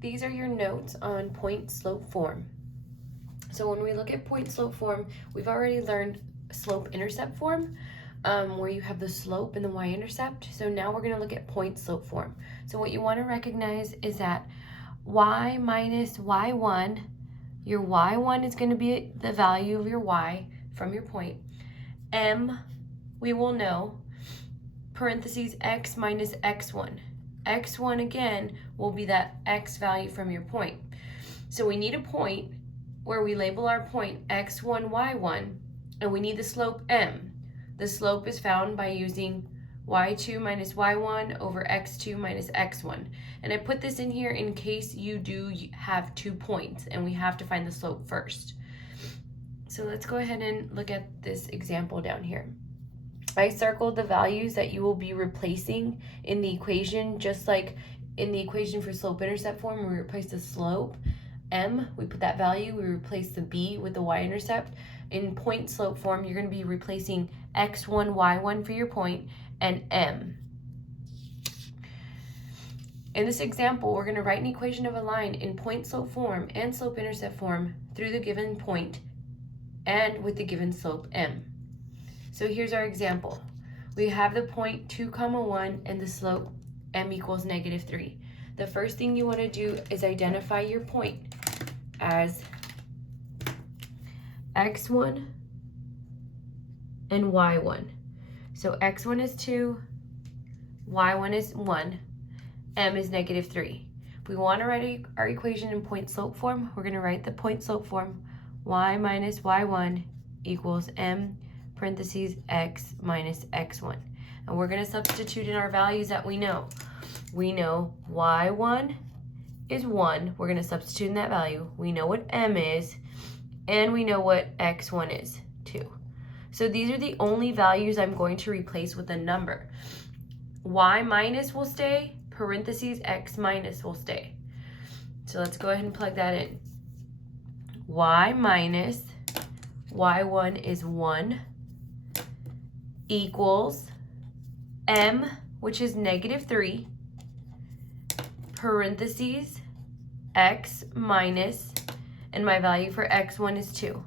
these are your notes on point slope form. So when we look at point slope form, we've already learned slope intercept form, where you have the slope and the y-intercept. So now we're going to look at point slope form. So what you want to recognize is that y minus y1, your y1 is going to be the value of your y from your point. M, we will know, parentheses x minus x1. x1 again will be that x value from your point. So we need a point where we label our point x1, y1, and we need the slope m. The slope is found by using y2 minus y1 over x2 minus x1. And I put this in here in case you do have 2 points and we have to find the slope first. So let's go ahead and look at this example down here. I circled the values that you will be replacing in the equation, just like in the equation for slope-intercept form, we replace the slope, m, we put that value, we replace the b with the y-intercept. In point slope form, you're going to be replacing x1, y1 for your point, and m. In this example, we're going to write an equation of a line in point slope form and slope-intercept form through the given point and with the given slope m. So here's our example. We have the point 2, 1 and the slope m equals -3. The first thing you want to do is identify your point as x1 and y1. So x1 is 2, y1 is 1, m is -3. If we want to write our equation in point slope form, we're going to write the point slope form y minus y1 equals m parentheses x minus x1. And we're going to substitute in our values that we know. We know y1 is 1. We're going to substitute in that value. We know what m is, and we know what x1 is, 2. So these are the only values I'm going to replace with a number. Y minus will stay, parentheses x minus will stay. So let's go ahead and plug that in. Y minus y1 is 1 equals m, which is -3, parentheses x minus, and my value for x1 is 2,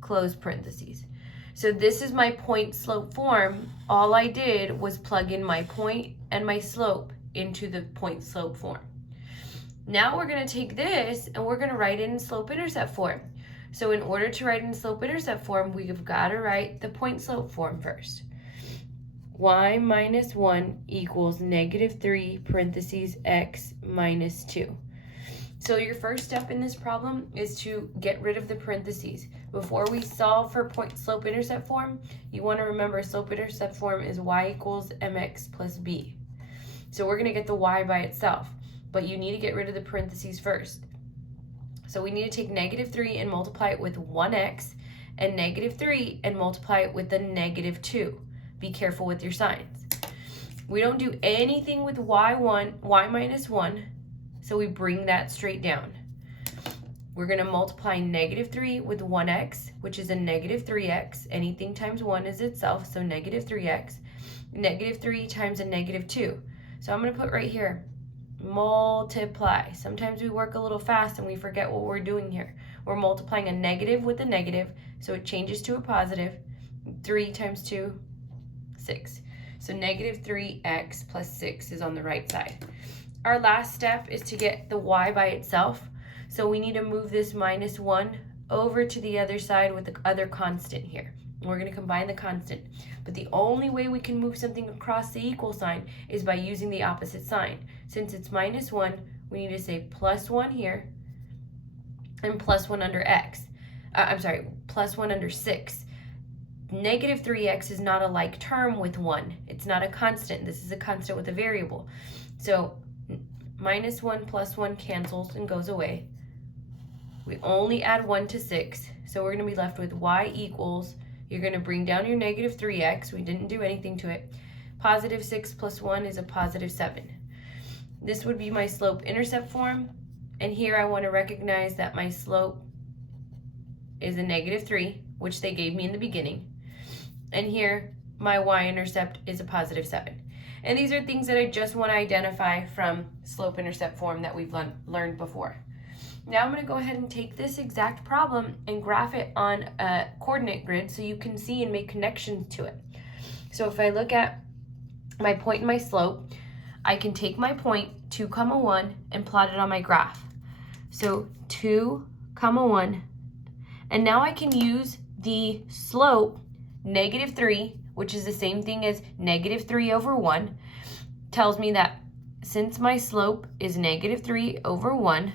close parentheses. So this is my point slope form. All I did was plug in my point and my slope into the point slope form. Now we're going to take this and we're going to write it in slope intercept form. So in order to write in slope intercept form, we've got to write the point slope form first. Y minus 1 equals -3 parentheses x minus 2. So your first step in this problem is to get rid of the parentheses. Before we solve for point slope intercept form, you want to remember slope intercept form is y equals mx plus b. So we're going to get the y by itself, but you need to get rid of the parentheses first. So we need to take -3 and multiply it with 1x, and -3 and multiply it with the -2. Be careful with your signs. We don't do anything with y minus 1, so we bring that straight down. We're going to multiply -3 with 1x, which is a -3x. Anything times 1 is itself, so -3x. -3 times a -2. So I'm going to put right here, multiply. Sometimes we work a little fast and we forget what we're doing here. We're multiplying a negative with a negative, so it changes to a positive. 3 times 2, 6. So -3x plus 6 is on the right side. Our last step is to get the y by itself. So we need to move this -1 over to the other side with the other constant here. We're going to combine the constant. But the only way we can move something across the equal sign is by using the opposite sign. Since it's -1, we need to say +1 here and +1 under x. +1 under 6. -3x is not a like term with 1. It's not a constant. This is a constant with a variable. So -1 plus 1 cancels and goes away. We only add 1 to 6. So we're going to be left with y equals, you're going to bring down your -3x. We didn't do anything to it. +6 plus 1 is a +7. This would be my slope-intercept form. And here I want to recognize that my slope is a -3, which they gave me in the beginning. And here my y-intercept is a +7. And these are things that I just want to identify from slope-intercept form that we've learned before. Now I'm going to go ahead and take this exact problem and graph it on a coordinate grid so you can see and make connections to it. So if I look at my point and my slope, I can take my point 2, 1 and plot it on my graph. So 2, 1, and now I can use the slope -3, which is the same thing as -3/1, tells me that since my slope is -3/1,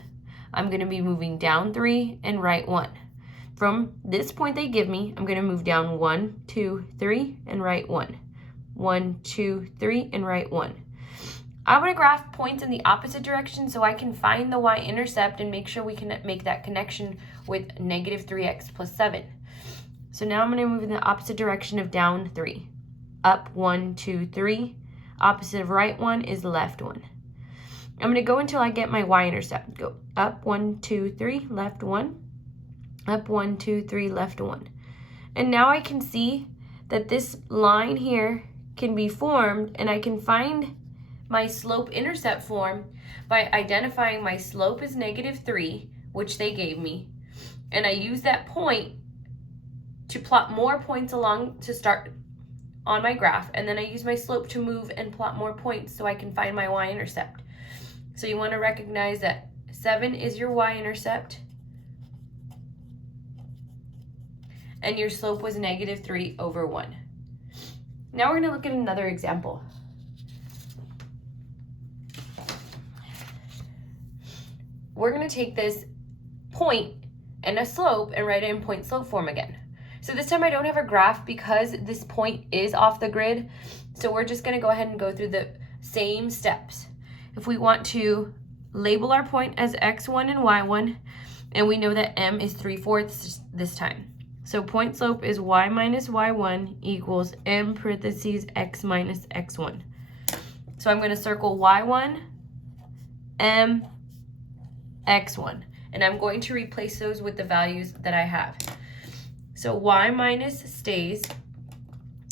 I'm going to be moving down 3 and right 1. From this point they give me, I'm going to move down 1, 2, 3 and right 1. 1, 2, 3 and right 1. I'm going to graph points in the opposite direction so I can find the y-intercept and make sure we can make that connection with -3x plus 7. So now I'm going to move in the opposite direction of down 3. Up 1, 2, 3. Opposite of right 1 is left 1. I'm going to go until I get my y-intercept. Go up 1, 2, 3, left 1. Up 1, 2, 3, left 1. And now I can see that this line here can be formed, and I can find my slope-intercept form by identifying my slope is -3, which they gave me, and I use that point to plot more points along to start on my graph, and then I use my slope to move and plot more points so I can find my y-intercept. So you want to recognize that 7 is your y-intercept, and your slope was -3/1. Now we're going to look at another example. We're going to take this point and a slope and write it in point-slope form again. So this time I don't have a graph because this point is off the grid. So we're just going to go ahead and go through the same steps. If we want to label our point as x1 and y1, and we know that m is 3/4 this time. So point slope is y minus y1 equals m parentheses x minus x1. So I'm going to circle y1, m, x1, and I'm going to replace those with the values that I have. So y minus stays.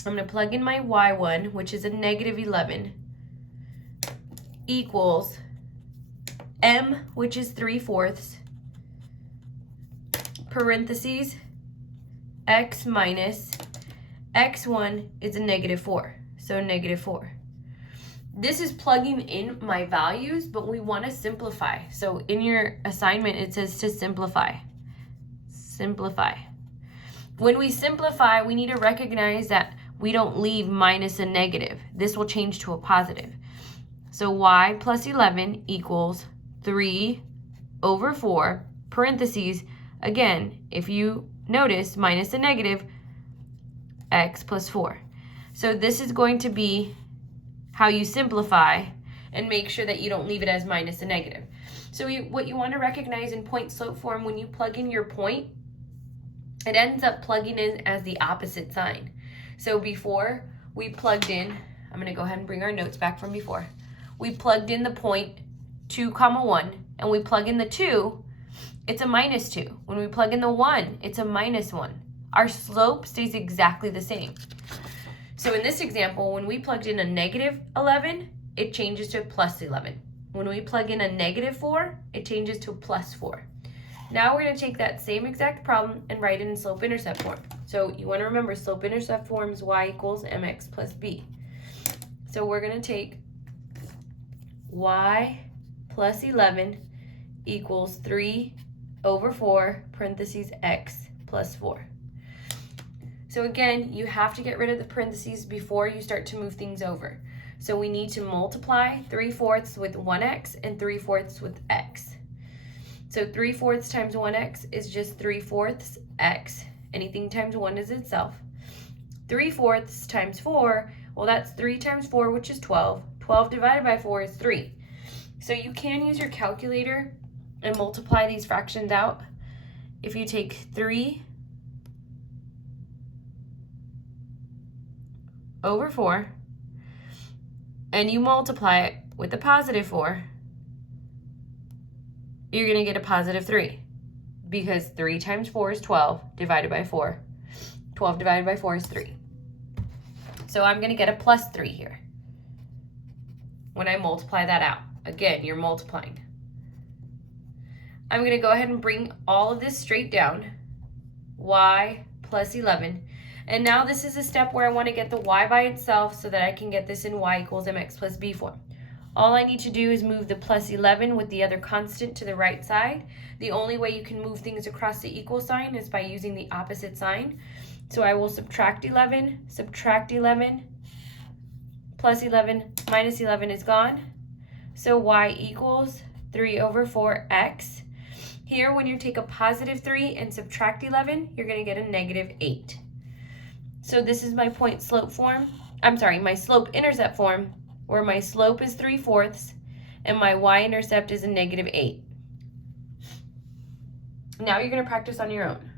I'm going to plug in my y1, which is a -11, equals m, which is 3/4, parentheses, x minus x1 is a -4, so -4. This is plugging in my values, but we want to simplify. So in your assignment, it says to simplify. Simplify. When we simplify, we need to recognize that we don't leave minus a negative. This will change to a positive. So y plus 11 equals 3/4, parentheses, again, if you notice, minus a negative, x plus 4. So this is going to be how you simplify and make sure that you don't leave it as minus a negative. So what you want to recognize in point slope form, when you plug in your point, it ends up plugging in as the opposite sign. So before we plugged in, I'm going to go ahead and bring our notes back from before. We plugged in the point 2, 1, and we plug in the 2, it's a -2. When we plug in the 1, it's a -1. Our slope stays exactly the same. So in this example, when we plugged in a -11, it changes to a +11. When we plug in a -4, it changes to a +4. Now we're going to take that same exact problem and write it in slope-intercept form. So you want to remember slope-intercept form is y equals mx plus b. So we're going to take y plus 11 equals 3/4, parentheses, x plus 4. So again, you have to get rid of the parentheses before you start to move things over. So we need to multiply 3/4 with 1x and 3/4 with x. So 3/4 times 1x is just 3/4 x. Anything times 1 is itself. 3/4 times 4, well, that's 3 times 4, which is 12. 12 divided by 4 is 3. So you can use your calculator and multiply these fractions out. If you take 3/4 and you multiply it with a +4, you're going to get a +3 because 3 times 4 is 12 divided by 4. 12 divided by 4 is 3. So I'm going to get a +3 here. when I multiply that out. Again, you're multiplying. I'm going to go ahead and bring all of this straight down. Y plus 11. And now this is a step where I want to get the y by itself so that I can get this in y equals mx plus b form. All I need to do is move the plus 11 with the other constant to the right side. The only way you can move things across the equal sign is by using the opposite sign. So I will subtract 11, plus 11 minus 11 is gone. So y equals 3 over 4x. Here, when you take a positive 3 and subtract 11, you're going to get a negative 8. So this is my point slope form. I'm sorry, my slope intercept form, where my slope is 3/4 and my y-intercept is a negative 8. Now you're going to practice on your own.